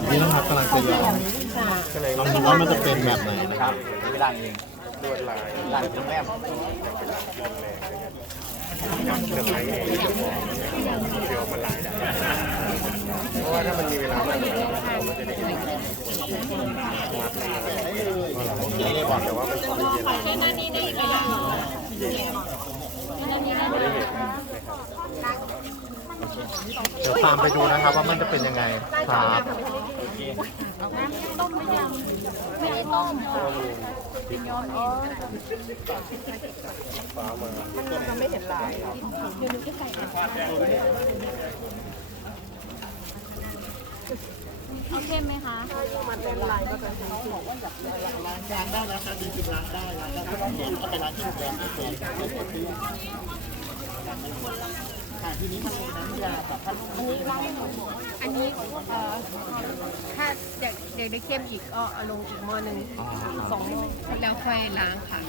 นี่นะครับกำลังจะลองก็เลยลองดูว่ามันจะเป็นแบบไหนนะครับไม่ได้เองด้วยลายลายแม่การจะไหลเองเดียวมันลายได้เพราะว่าถ้ามันมีเวลา มันจะได้มาแต่ว่ามันจะยแค่นั้นนี่ได้อีกแล้วเดี๋ยวตามไปดูนะครับว่ามันจะเป็นยังไงครับต้มไม่ยัำไม่ได้ต้มเป็นย้อนอมันมันไม่เห็นลายเดี๋ยวนึกที่ไก่โอเคไหมคะมันเป็นลายก็จะบอกว่าอยากล้างจานได้นะครับจริงๆล้างได้ล้างได้ก็ต้องเป็นก็ไปล้านที่แบรนด์ที่เป็นานที่อันนี้ค้าเด็กเด็กได้เข้มอีกก็ลงอีกมอหนึ่งสองแล้วค่อยล้างค่ะ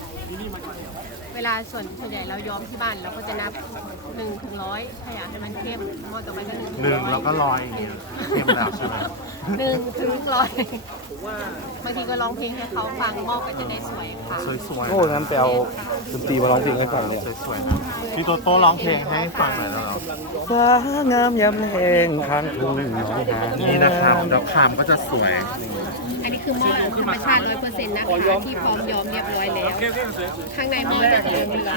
เวลาส่วนส่วนใหญ่เราย้อมที่บ้านเราก็จะนับหนึ่งถึงร้อยขยายให้มันเข้มมอต่อไปกหนึ่งหนึ่งเราก็ลอยเข้มแล้วใช่ไหมหนึ่งถึงร้อยบางทีก็ร้องเพลงให้เขาฟังมอก็จะได้สวยค่ะ สวยๆโอ้ยง้นแปลดนตรีมาร้องเพลงให้ฟังเลยพี่โตโต้ร้องเพลงให้ฟังหน่อยแล้วสวยงามยำแหงข้างทุ่นี่นะครับแล้วคามก็จะสวย อันนี้คือหม้อธรรมชาติร้อยเปอร์เซ็นต์นะคะ ที่พร้อมยอมเรียบร้อยแล้ว ข้างในหม้อจะสีเหลือง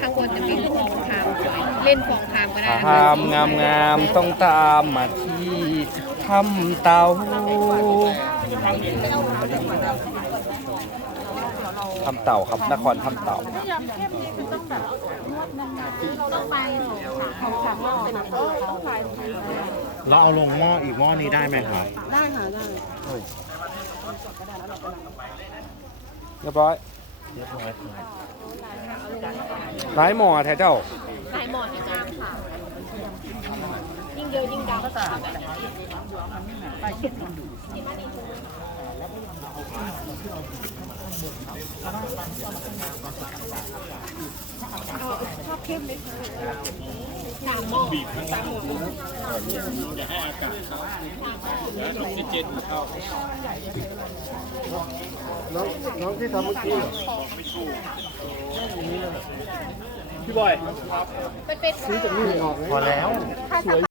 ข้างบนจะมีฟองคำเล่นฟองคำก็ได้คามงามงาม ต้องตามมาที่ทำเตาทำเต่าครับนครทำเต่าเราเอาลงหม้ออีกหม้อนี้ได้ไหมคะได้ค่ะได้เรียบร้อยเหลายหม้อแท้เจ้าหลายหม้อที่กลางค่ะยิ่งเยอะยิ่งดลางก็จะไปเก็บกันดูชอบเข้มเลยบีบข้างล่างจะให้อากาศแล้วต้องจะเจ็ดข้าวน้องน้องที่ทำเมื่อกี้พี่บอยซื้อจากนี่ออกพอแล้ว